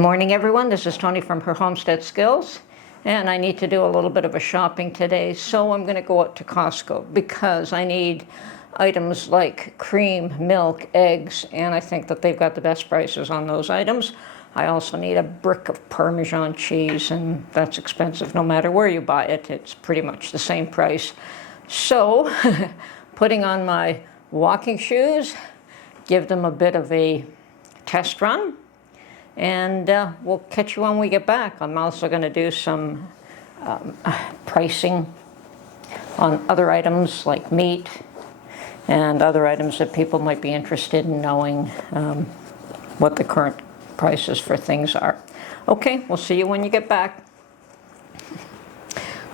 morning, everyone. This is Tony from Her Homestead Skills, and I need to do a little bit of a shopping today, so I'm going to go out to Costco because I need items like cream, milk, eggs, and I think that they've got the best prices on those items. I also need a brick of Parmesan cheese, and that's expensive no matter where you buy it. It's pretty much the same price. So, putting on my walking shoes, give them a bit of a test run, and we'll catch you when we get back. I'm also going to do some pricing on other items like meat and other items that people might be interested in knowing what the current prices for things are. Okay, we'll see you when you get back.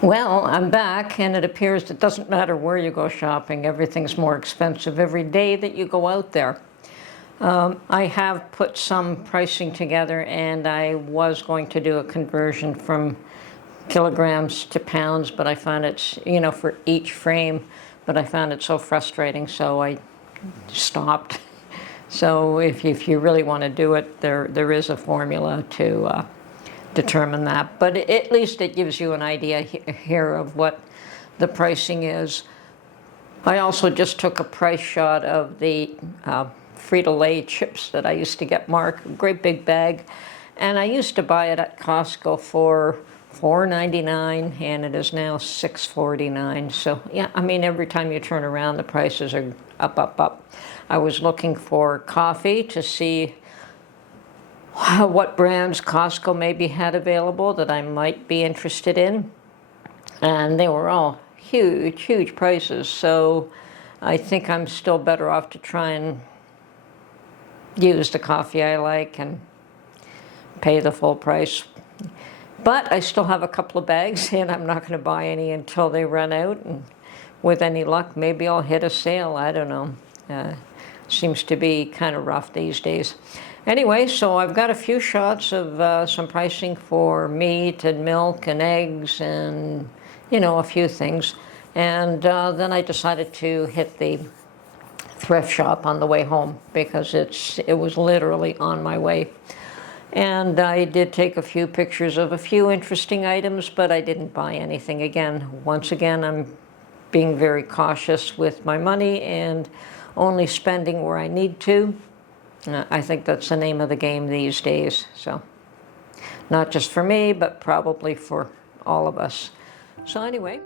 Well, I'm back, and it appears it doesn't matter where you go shopping. Everything's more expensive every day that you go out there. I have put some pricing together, and I was going to do a conversion from kilograms to pounds, but I found it's, for each frame, but I found it so frustrating, so I stopped. So if you really want to do it, there is a formula to determine that, but at least it gives you an idea here of what the pricing is. I also just took a price shot of the Frito-Lay chips that I used to get, Mark, a great big bag, and I used to buy it at Costco for $4.99, and it is now $6.49. So yeah, I mean, every time you turn around, the prices are up. I was looking for coffee to see what brands Costco maybe had available that I might be interested in, and they were all huge prices. So I think I'm still better off to try and use the coffee I like and pay the full price. But I still have a couple of bags, and I'm not going to buy any until they run out. And with any luck, maybe I'll hit a sale. I don't know. Seems to be kind of rough these days. Anyway, so I've got a few shots of some pricing for meat and milk and eggs and, a few things. And then I decided to hit the thrift shop on the way home because it was literally on my way. And I did take a few pictures of a few interesting items, but I didn't buy anything. Once again, I'm being very cautious with my money and only spending where I need to. I think that's the name of the game these days. So not just for me, but probably for all of us. So anyway.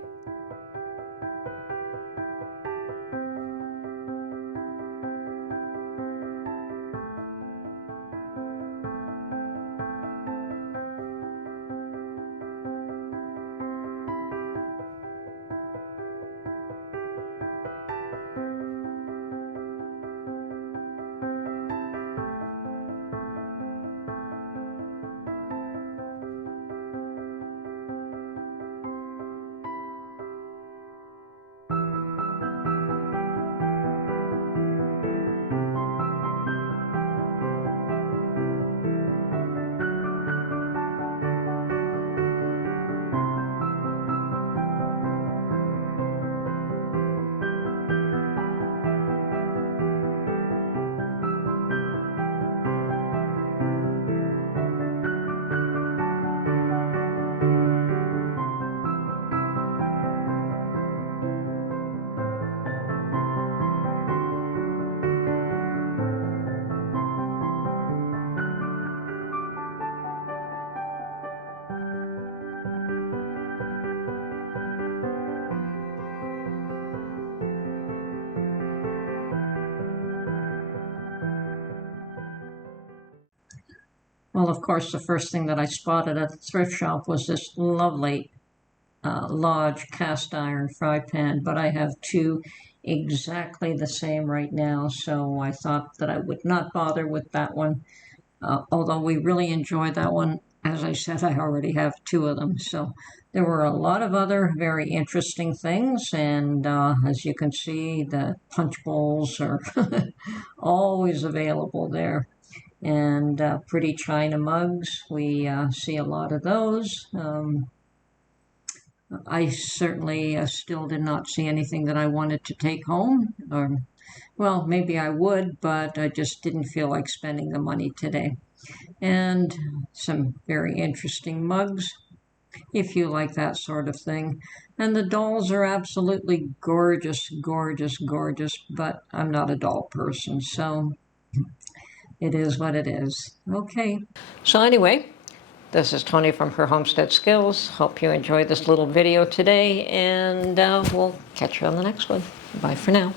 Well, of course, the first thing that I spotted at the thrift shop was this lovely large cast iron fry pan, but I have two exactly the same right now, so I thought that I would not bother with that one. Although we really enjoy that one, as I said, I already have two of them. So there were a lot of other very interesting things, and as you can see, the punch bowls are always available there. And pretty china mugs, we see a lot of those. I certainly still did not see anything that I wanted to take home. Well, maybe I would, but I just didn't feel like spending the money today. and some very interesting mugs, if you like that sort of thing. And the dolls are absolutely gorgeous, gorgeous, gorgeous, but I'm not a doll person, so it is what it is. Okay. So anyway, this is Tony from Her Homestead Skills. Hope you enjoyed this little video today, and we'll catch you on the next one. Bye for now.